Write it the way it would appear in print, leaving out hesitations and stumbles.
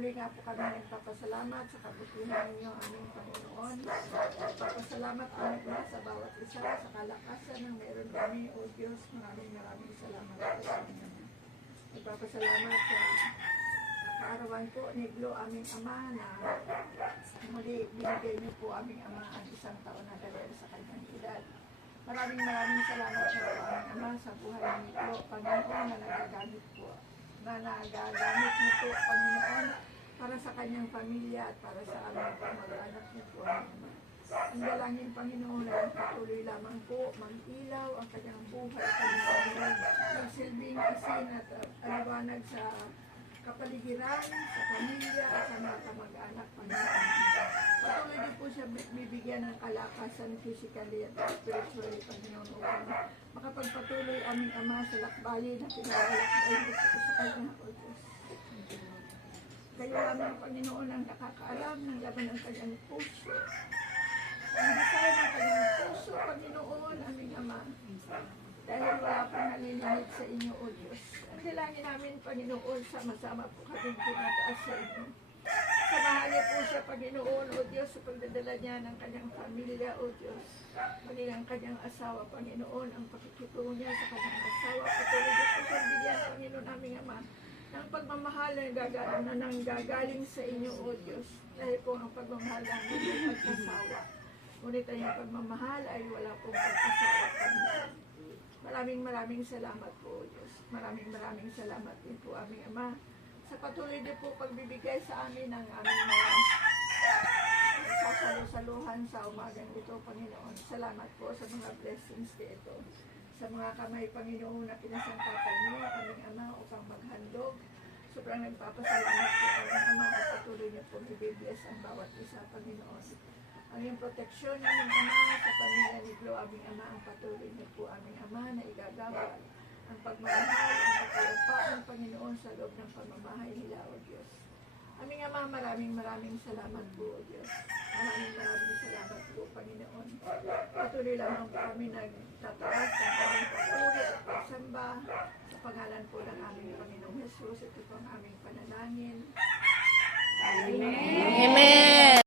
Patuloy nga po kami nagpapasalamat sa kabutihan ninyo, aming Panginoon. Nagpapasalamat kami po sa bawat isa, sa kalakasan ng meron kami, O Diyos. Maraming salamat po sa inyo. Nagpapasalamat sa kaarawan po ni Glo, aming Ama, na muli binigay niyo po aming Ama ang isang taon na dahil sa kanyang edad. Maraming salamat po aming Ama sa buhay ni Glo, Panginoon, na nagagamit niyo po, Panginoon, para sa kanyang pamilya at para sa aming kamag-anak niyo po, Ama. Ang dalangin, Panginoon, ay patuloy lamang po mag-ilaw ang kanyang buhay, Panginoon, magsilbing asin at aliwanag sa kapaligiran, sa pamilya at sa mga kamag-anak, Panginoon. Patuloy din po siya bibigyan ng kalakasan physically at spiritually, Panginoon, upang makapagpatuloy aming Ama sa lakbayin na pinawalakbay po sa kanya, O Diyos. Kayo aming Panginoon ang nakakaalam ng laban ng kanyang puso. Ang desire ng kanyang puso, Panginoon, aming Ama. Dahil wala pong nalilimit sa inyo, O Diyos. Ang dalangin namin, Panginoon, sama-sama po kami tinataas sa inyo. Samahan niyo po siya, Panginoon, O Diyos, sa pagdadala niya ng kanyang pamilya, O Diyos. Maging ang kanyang asawa, Panginoon, ang pakikitungo niya sa kanyang asawa. Patuloy niyo po siyang bigyan, Panginoon, aming Ama, ng pagmamahal na nanggagaling sa inyo, O Diyos. Dahil po ang pagmamahal namin ay pag-asawa. Ngunit ang pagmamahal ay wala pong pag-asawa, Panginoon. Maraming salamat po, O Diyos. Maraming salamat din po, aming Ama, sa patuloy din po pagbibigay sa amin ng aming mga sasalusaluhan sa umagang ito, Panginoon. Salamat po sa mga blessings dito. Sa mga kamay, Panginoon, na pinasangkatan niyo, aming Ama, upang maghandog. Sobrang nagpapasalamat po, aming Ama, at patuloy niyo po i-bless ang bawat isa, Panginoon. Ang iyong proteksyon, aming Ama, sa pamilya ni Glo, aming Ama, ang patuloy niyo po, aming Ama, na igagawad ang pagmamahal, ang kapayapaan, Panginoon, sa loob ng pamamahay nila, O Diyos. Aming Ama, maraming salamat po, O Diyos. Maraming salamat po, Panginoon. Patuloy lamang po kami nagtataas ng aming papuri at pagsamba sa pangalan po ng aming Panginoong Jesus. Ito po ang aming panalangin. Amen. Amen.